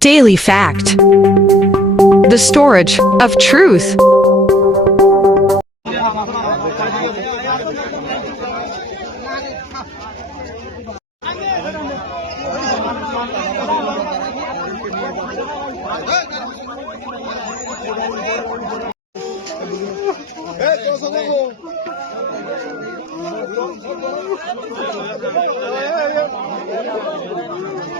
Daily Fact The storage of truth.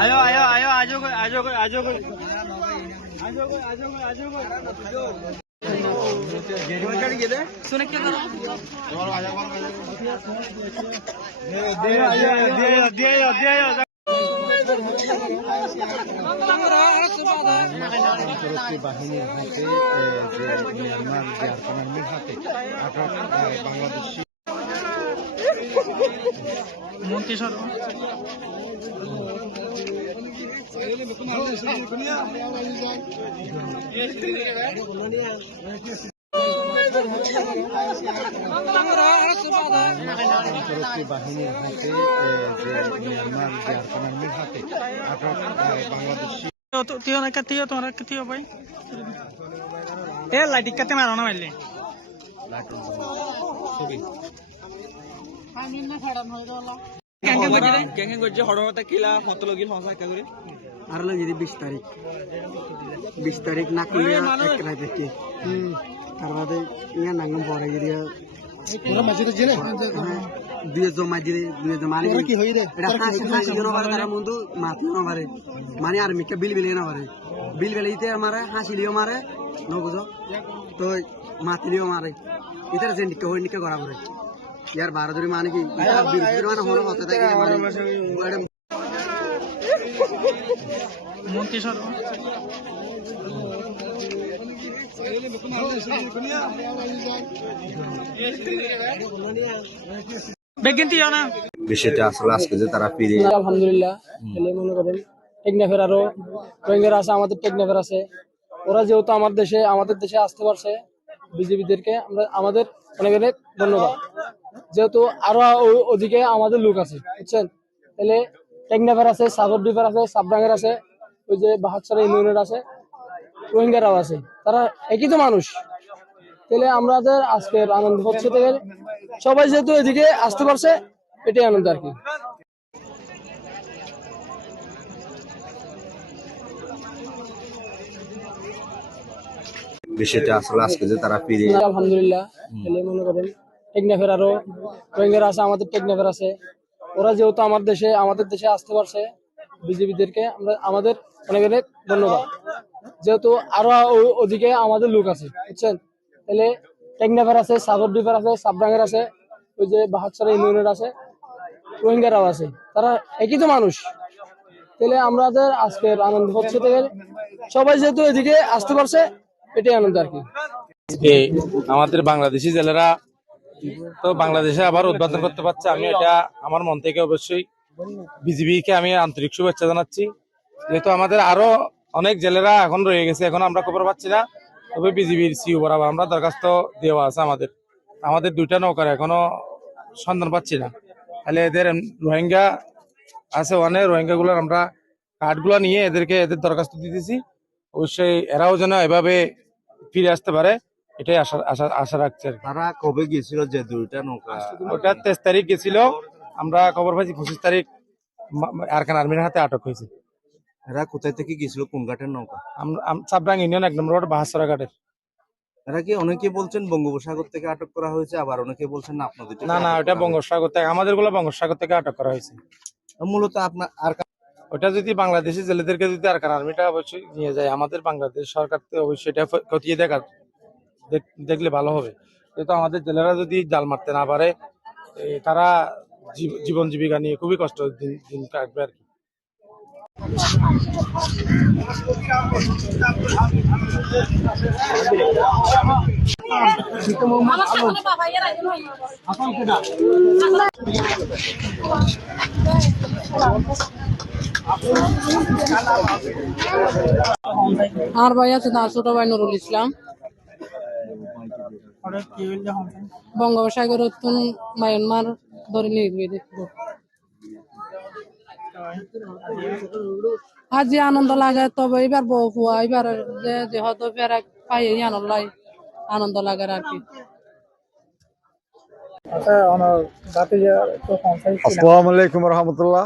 आयो आयो आयो आजो कोई आजो कोई दिया दिया ভারতীয় বাহিনীর হাতে যে মিয়ানমার যে আর্মির হাতে আটক মন্ত্রী সর ভারতীয় বাহিনীর হাতে যে মিয়ানমার যে আর্মির হাতে আটক বাংলাদেশি তিও না কাতিও তোমার কাতিও ভাই? এ লাইট কাতে মারো না মারলে আর যদি বিশ তারিখ। বিশ তারিখ না করলে এক ইয়া মাঝে দুয়ে জমা দিয়ে দুয়ে জমা মানে কি হই রে এটা হাসি হাসি পারে তারা মন্দু মাতি না পারে মানে আর মিকে বিল বিলিয়ে না পারে বিল বিলিতে মারে হাসি লিও মারে ন বুঝো তো মাতি লিও মারে ইতার যে নিকে হই নিকে করা করে ইয়ার বারো ধরে মানে কি মানে হলো হতে থাকে মন্ত্রী বিষয়টা আসলে আজকে যে তারা ফিরে আলহামদুলিল্লাহ মনে করেন টেকনাফের আরও রোহিঙ্গারা আছে আমাদের টেকনাফের আছে। ওরা যেহেতু আমার দেশে আমাদের দেশে আসতে পারছে বিজেপিদেরকে আমরা আমাদের অনেক অনেক ধন্যবাদ। যেহেতু আরও ওদিকে আমাদের লোক আছে বুঝছেন? তাহলে টেকনাফের আছে সাগর দ্বীপের আছে সাবডাঙ্গের আছে ওই যে বাহাতসারা ইউনিয়নের আছে রোহিঙ্গারাও আছে। তারা একই তো মানুষ। তাহলে আমাদের আজকের আনন্দ হচ্ছে থেকে সবাই যেহেতু এদিকে আসতে পারছে এটাই আনন্দ আর কি। বিষয়টা আসলে আজকে যে তারা ফিরে আলহামদুলিল্লাহ এলে মনে করেন টেকনাফের আরও রোহিঙ্গারা আছে আমাদের টেকনাফের আছে। ওরা যেহেতু আমার দেশে আমাদের দেশে আসতে পারছে বিজেপিদেরকে আমরা আমাদের অনেক অনেক ধন্যবাদ। যেহেতু আরও ওদিকে আমাদের লোক আছে, বুঝছেন? তাহলে টেকনাফের আছে সাগর দ্বীপের আছে সাবডাঙ্গের আছে, ওই যে বাহাতসারা ইউনিয়নের আছে, রোহিঙ্গারাও আছে। তারা একই তো মানুষ। তাহলে আমাদের আজকের আনন্দ হচ্ছে থেকে সবাই যেহেতু এদিকে আসতে পারছে, এটাই আনন্দ আর কি। আমাদের বাংলাদেশি জেলেরা তো বাংলাদেশে আবার উদ্বোধন করতে পারছে। আমি এটা আমার মন থেকে অবশ্যই বিজিবিকে আমি আন্তরিক শুভেচ্ছা জানাচ্ছি। যেহেতু আমাদের আরও অনেক জেলেরা এখন রয়ে গেছে এখন আমরা খবর পাচ্ছি না। তবে বিজিবির সিউ বরাবর আমরা দরখাস্ত দেওয়া আছে আমাদের। আমাদের দুইটা নৌকার এখনও সন্ধান পাচ্ছি না। তাহলে এদের রোহিঙ্গা আছে ওখানে রোহিঙ্গা গুলোর আমরা কার্ডগুলো নিয়ে এদেরকে এদের দরখাস্ত দিতেছি। অবশ্যই এরাও যেন এভাবে ফিরে আসতে পারে এটাই আশা আশা আশা রাখছি। তারা কবে গিয়েছিল যে দুইটা নৌকা? ওটা তেইশ তারিখ গেছিল। আমরা খবর পাইছি পঁচিশ তারিখ আরকান আর্মির হাতে আটক হয়েছে। এরা কোথায় থেকে গিয়েছিল? কোন ঘাটের নৌকা? চাপরাং ইউনিয়ন এক নম্বর বাহাসরা ঘাটের। এরা কি অনেকে বলছেন বঙ্গোপসাগর থেকে আটক করা হয়েছে? আবার অনেকে বলছেন না আপনাদের না না ওটা বঙ্গোপসাগর থেকে আমাদেরগুলো বঙ্গোপসাগর থেকে আটক করা হয়েছে। মূলত আপনার আর ওটা যদি বাংলাদেশি জেলেদেরকে যদি আরকান আর্মিটা অবশ্যই নিয়ে যায় আমাদের বাংলাদেশ সরকার তো অবশ্যই এটা খতিয়ে দেখার দেখ- দেখলে ভালো হবে। যেহেতু আমাদের জেলেরা যদি জাল মারতে না পারে তারা জীব- জীবন জীবিকা নিয়ে খুবই কষ্ট দিন দিন কাটবে আর কি। আর ভাই আছে তার ছোট ভাই নুরুল ইসলাম। বঙ্গোপসাগর মায়ানমার ধরে নিয়ে আজ যে আনন্দ লাগে তবে এবার বউ ফুয়া এবার যে যে হয়তো ফেরা পাই আনন্দ লাগে আনন্দ লাগে আর কি। আসসালামু আলাইকুম রহমতুল্লাহ।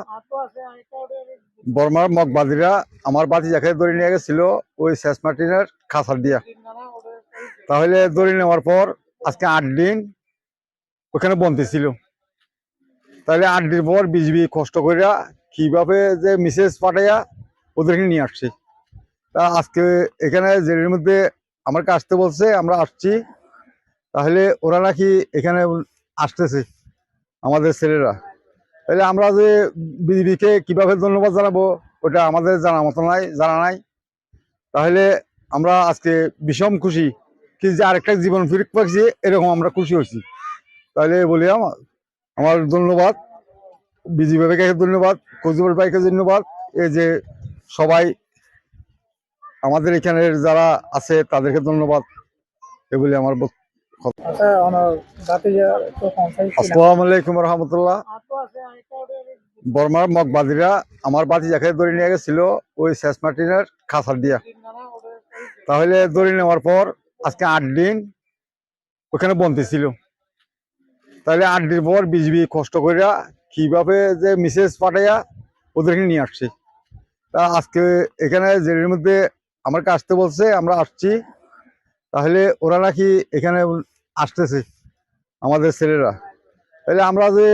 বর্মার মগবাদীরা আমার বাতি যাকে ধরে নিয়ে গেছিল ওই শেষ মার্টিনের খাসার দিয়া। তাহলে ধরে নেওয়ার পর আজকে আট দিন ওখানে বন্দি ছিল। তাহলে আট দিন পর বিজিবি কষ্ট করিয়া কীভাবে যে মিসেস পাঠাইয়া ওদেরকে নিয়ে আসছি। তা আজকে এখানে জেলের মধ্যে আমাকে আসতে বলছে, আমরা আসছি। তাহলে ওরা নাকি এখানে আসতেছে, আমাদের ছেলেরা। তাহলে আমরা যে বিজিবিকে কীভাবে ধন্যবাদ জানাব, ওটা আমাদের জানা মতো নাই, জানা নাই। তাহলে আমরা আজকে ভীষণ খুশি কি যে আরেকটা জীবন ফিরে পাচ্ছি এরকম আমরা খুশি হয়েছি। তাহলে বলি আমার আমার ধন্যবাদ। বিজিবি ভাইকে ধন্যবাদ কজিবুল ভাইকে ধন্যবাদ। এই যে সবাই আমাদের এখানের যারা আছে তাদেরকে ধন্যবাদ। এ বলে আমার বক্তব্য। আসসালামু আলাইকুম রহমতুল্লাহ। বর্মার মগবাদীরা আমার বাতি যাকে ধরে নিয়ে গেছিল ওই শেষ মার্টিনের খাসার দিয়া। তাহলে ধরে নেওয়ার পর আজকে আট দিন ওখানে বন্দি ছিল। তাহলে আট দিন পর বিজিবি কষ্ট করিয়া কীভাবে যে মিসেস পাঠাইয়া ওদেরকে নিয়ে আসছি। তা আজকে এখানে জেলের মধ্যে আমাকে আসতে বলছে, আমরা আসছি। তাহলে ওরা নাকি এখানে আসতেছে, আমাদের ছেলেরা। তাহলে আমরা যে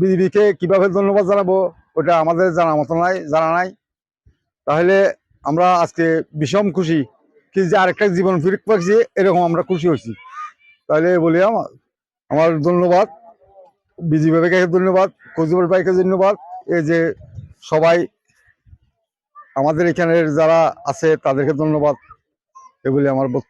বিজিবিকে কীভাবে ধন্যবাদ জানাব, ওটা আমাদের জানা মতো নাই, জানা নাই। তাহলে আমরা আজকে ভীষণ খুশি কি যে আরেকটা জীবন ফিরে পাচ্ছি এরকম আমরা খুশি হয়েছি। তাহলে বলি আমার আমার ধন্যবাদ। বিজিবি ভাইকে ধন্যবাদ কজিবুল ভাইকে ধন্যবাদ এই যে সবাই আমাদের এখানের যারা আছে তাদেরকে ধন্যবাদ এগুলি আমার বক্তব্য।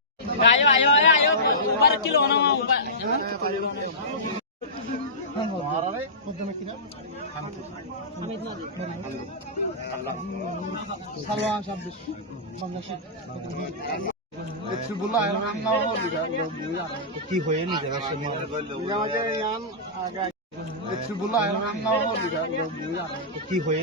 आयो आयो आयो आयो ऊपर किलो ना वहाँ ऊपर কি হয়ে নিজের আসলে কি হয়ে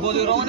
Bolero on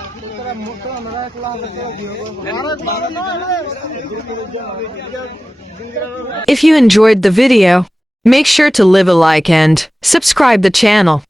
If you enjoyed the video, make sure to leave a like and subscribe the channel.